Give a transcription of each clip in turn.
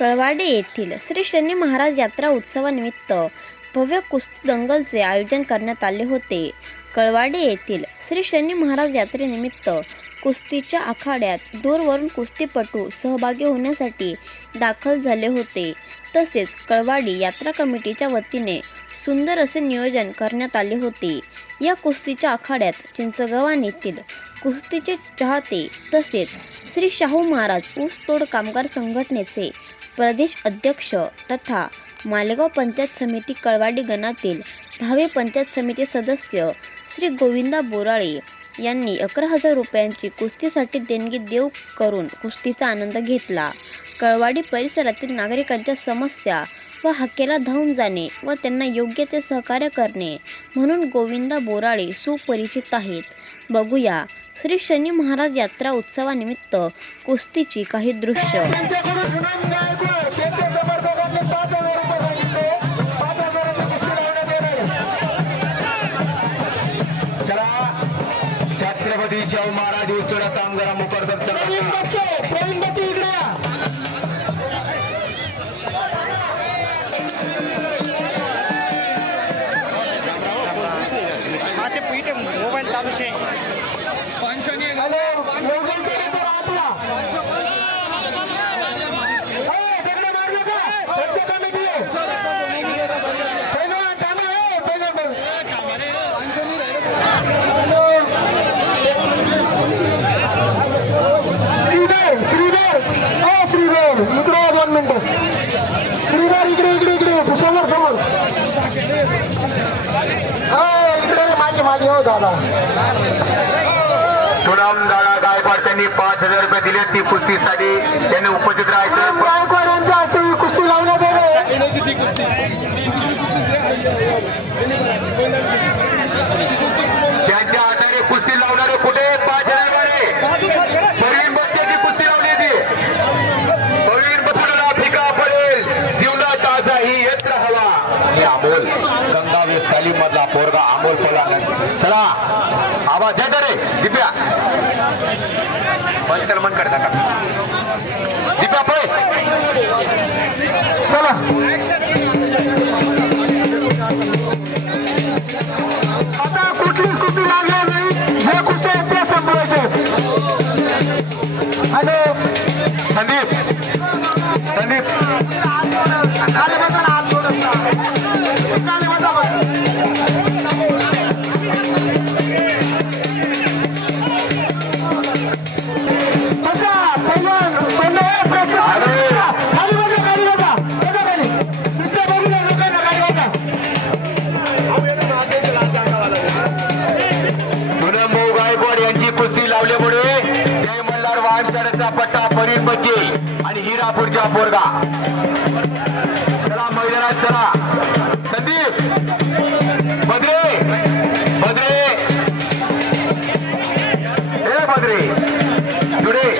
कळवाडे येथील श्री शनी महाराज यात्रा उत्सवानिमित्त भव्य कुस्ती दंगलचे आयोजन करण्यात आले होते. कळवाडे येथील श्री शनी महाराज यात्रेनिमित्त कुस्तीच्या आखाड्यात दूरवरून कुस्तीपटू सहभागी होण्यासाठी दाखल झाले होते. तसेच कळवाडी यात्रा कमिटीच्या वतीने सुंदर असे नियोजन करण्यात आले होते. या कुस्तीच्या आखाड्यात चिंचगव्हाण येथील कुस्तीचे चाहते तसेच श्री शाहू महाराज ऊसतोड कामगार संघटनेचे प्रदेश अध्यक्ष तथा मालेगाव पंचायत समिती कळवाडी गणातील भावे पंचायत समिती सदस्य श्री गोविंदा बोराळे यांनी अकरा हजार रुपयांची कुस्तीसाठी देणगी देऊ करून कुस्तीचा आनंद घेतला. कळवाडी परिसरातील नागरिकांच्या समस्या व हक्केला धावून जाणे व त्यांना योग्य ते सहकार्य करणे म्हणून गोविंदा बोराळे सुपरिचित आहेत. बघूया श्री शनी महाराज यात्रा उत्सवानिमित्त कुस्तीची काही दृश्य. छत्रपती शाहू महाराज ऊसतोडा कामगार मुकरदम प्रवीण संघटना बच्चे प्रवीण बच्चे इकडे या. हा ते पीठ मोबाईल चालू शे समोर. समोर हो इकडे माझे माझे हो दादा. सुनाम दादा गायकवाड त्यांनी पाच हजार रुपये दिले ती कुस्तीसाठी. त्यांनी उपस्थित राहायचं. गायकवाड यांच्या हस्ते ही कुस्ती लावण्यात येते. अमोल गंगा वेस्ताली मधला पोरगा अमोल पला चला आवाज द्या रे दिप्या. पंचर मन करता का? दिप्या पळे. चला. आता कुठलीच कुस्ती लागणार नाही. जे कुस्ती ते संपवायचे? हॅलो संदीप. यांची कुस्ती लावल्यामुळे जय मल्हार वाहनचाराचा पट्टा परीन बच्चे आणि हिरापूरच्या पोरगा. चला मैदानात चला. संदीप बद्रे बद्रे. हे बद्रे. जुडे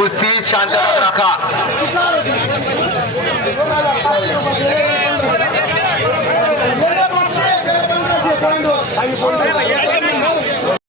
कुस्ती शांतता राखा